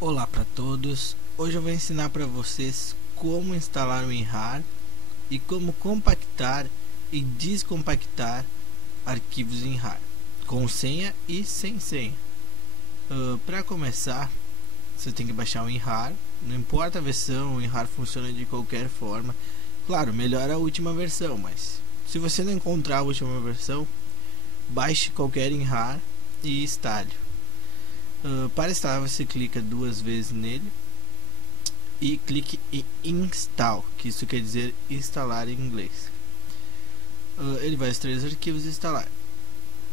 Olá para todos, hoje eu vou ensinar para vocês como instalar o WinRAR e como compactar e descompactar arquivos WinRAR com senha e sem senha. Para começar, você tem que baixar o WinRAR, não importa a versão, o WinRAR funciona de qualquer forma. Claro, melhor a última versão, mas se você não encontrar a última versão, baixe qualquer WinRAR e instale. Para instalar, você clica duas vezes nele e clique em Install, que isso quer dizer instalar em inglês. Ele vai extrair os arquivos e instalar.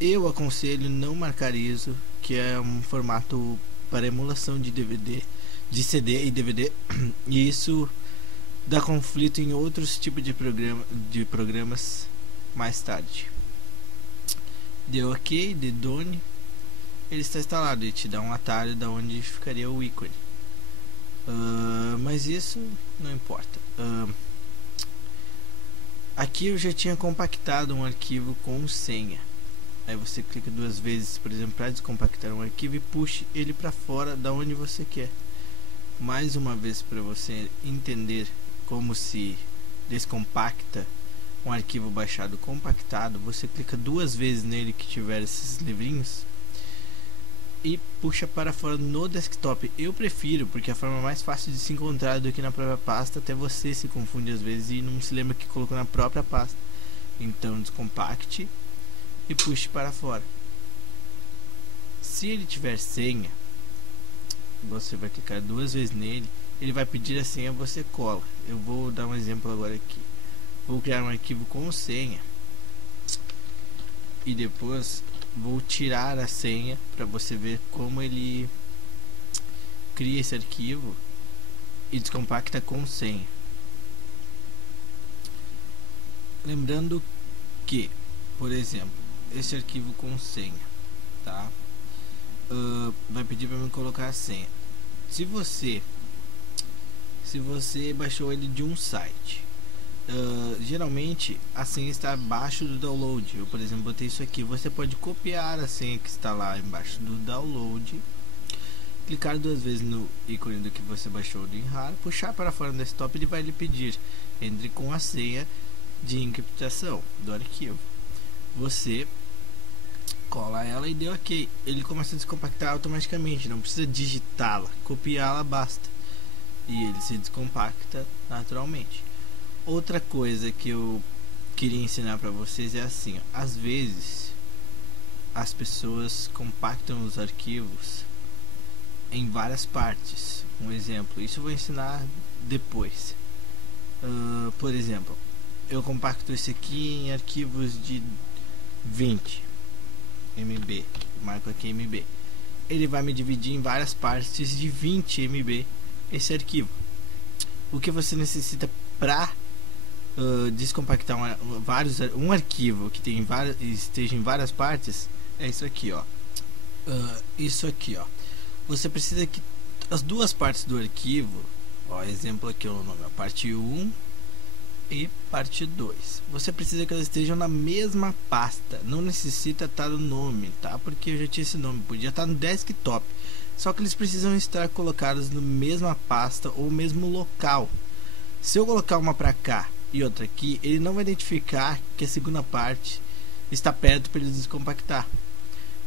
Eu aconselho não marcar ISO, que é um formato para emulação de DVD, de CD e DVD, e isso dá conflito em outros tipos de programas mais tarde. Deu OK, de Done. Ele está instalado e te dá um atalho da onde ficaria o ícone. Mas isso não importa. Aqui eu já tinha compactado um arquivo com senha. Aí você clica duas vezes, por exemplo, para descompactar um arquivo e puxe ele para fora da onde você quer. Mais uma vez, para você entender como se descompacta um arquivo baixado compactado, você clica duas vezes nele que tiver esses livrinhos e puxa para fora no desktop. Eu prefiro, porque é a forma mais fácil de se encontrar do que na própria pasta. Até você se confunde às vezes e não se lembra que colocou na própria pasta. Então descompacte e puxe para fora. Se ele tiver senha, você vai clicar duas vezes nele, ele vai pedir a senha, você cola. Eu vou dar um exemplo agora aqui. Vou criar um arquivo com senha e depois vou tirar a senha para você ver como ele cria esse arquivo e descompacta com senha. Lembrando que, por exemplo, esse arquivo com senha, tá? Vai pedir para mim colocar a senha. Se você baixou ele de um site, geralmente a senha está abaixo do download. Eu, por exemplo, botei isso aqui. Você pode copiar a senha que está lá embaixo do download, clicar duas vezes no ícone do que você baixou do WinRAR, puxar para fora do desktop. Ele vai lhe pedir: entre com a senha de encriptação do arquivo. Você cola ela e deu OK. Ele começa a descompactar automaticamente, não precisa digitá-la, copiá-la basta, e ele se descompacta naturalmente. Outra coisa que eu queria ensinar para vocês é assim: às vezes as pessoas compactam os arquivos em várias partes. Um exemplo, isso eu vou ensinar depois. Por exemplo, eu compacto esse aqui em arquivos de 20 MB, marco aqui MB. Ele vai me dividir em várias partes de 20 MB esse arquivo. O que você necessita para descompactar um arquivo que tem esteja em várias partes é isso aqui, ó. Isso aqui, ó. Você precisa que as duas partes do arquivo, ó, exemplo aqui, o nome, parte 1 e parte 2. Você precisa que elas estejam na mesma pasta. Não necessita estar no nome, tá? Porque eu já tinha esse nome, podia estar no desktop. Só que eles precisam estar colocados na mesma pasta ou mesmo local. Se eu colocar uma para cá e outra aqui, ele não vai identificar que a segunda parte está perto para ele descompactar.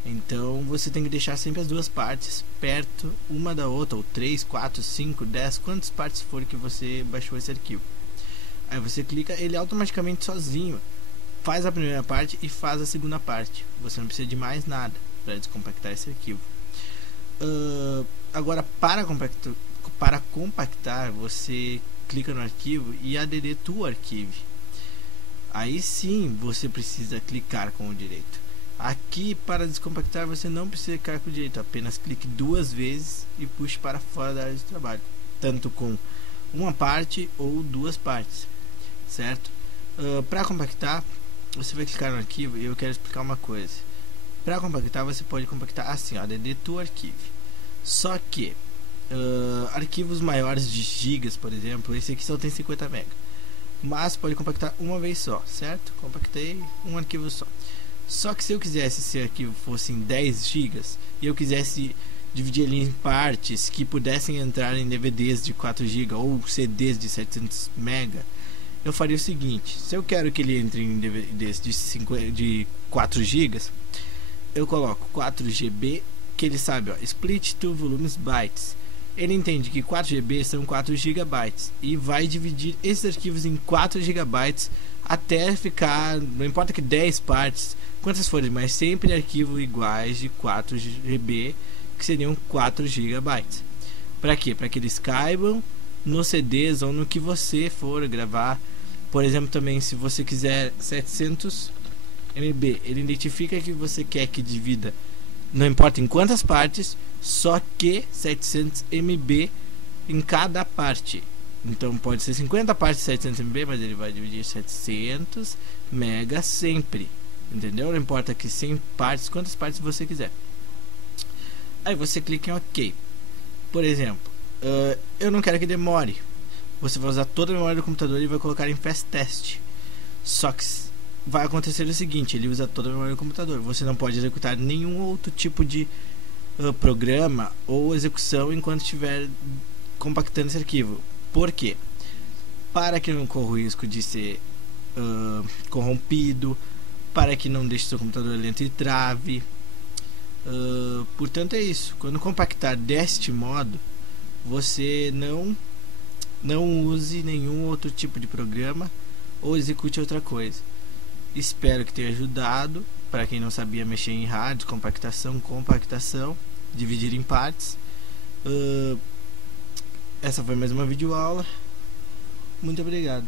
Então você tem que deixar sempre as duas partes perto uma da outra, ou 3, 4, 5, 10, quantas partes for que você baixou esse arquivo. Aí você clica, ele automaticamente sozinho faz a primeira parte e faz a segunda parte. Você não precisa de mais nada para descompactar esse arquivo. Agora, para compactar, você clica no arquivo e add to archive. Aí sim você precisa clicar com o direito. Aqui, para descompactar, você não precisa clicar com o direito, apenas clique duas vezes e puxe para fora da área de trabalho, tanto com uma parte ou duas partes, certo? Para compactar, você vai clicar no arquivo e eu quero explicar uma coisa. Para compactar, você pode compactar assim, ó, add to archive. Só que arquivos maiores de gigas, por exemplo, esse aqui só tem 50 MB, mas pode compactar uma vez só, certo? Compactei um arquivo só. Só que se eu quisesse esse arquivo fosse em 10 GB e eu quisesse dividir ele em partes que pudessem entrar em DVDs de 4 GB ou CDs de 700 MB, eu faria o seguinte: se eu quero que ele entre em DVDs de 4 GB, eu coloco 4 GB, que ele sabe, ó, split to volumes bytes. Ele entende que 4 GB são 4 GB e vai dividir esses arquivos em 4 GB até ficar, não importa que 10 partes, quantas forem, mas sempre arquivos iguais de 4 GB, que seriam 4 GB. Para quê? Para que eles caibam nos CDs ou no que você for gravar. Por exemplo, também se você quiser 700 MB, ele identifica que você quer que divida, não importa em quantas partes, só que 700 MB em cada parte. Então pode ser 50 partes de 700 MB, mas ele vai dividir 700 MB sempre, entendeu? Não importa que 100 partes, quantas partes você quiser. Aí você clica em OK. Por exemplo, eu não quero que demore. Você vai usar toda a memória do computador e vai colocar em fast test. Só que vai acontecer o seguinte: ele usa toda a memória do computador. Você não pode executar nenhum outro tipo de programa ou execução enquanto estiver compactando esse arquivo. Por quê? Para que não corra o risco de ser corrompido, para que não deixe seu computador lento e trave. Portanto é isso. Quando compactar deste modo, você não use nenhum outro tipo de programa ou execute outra coisa. Espero que tenha ajudado. Para quem não sabia mexer em rádio, compactação, dividir em partes. Essa foi mais uma videoaula. Muito obrigado.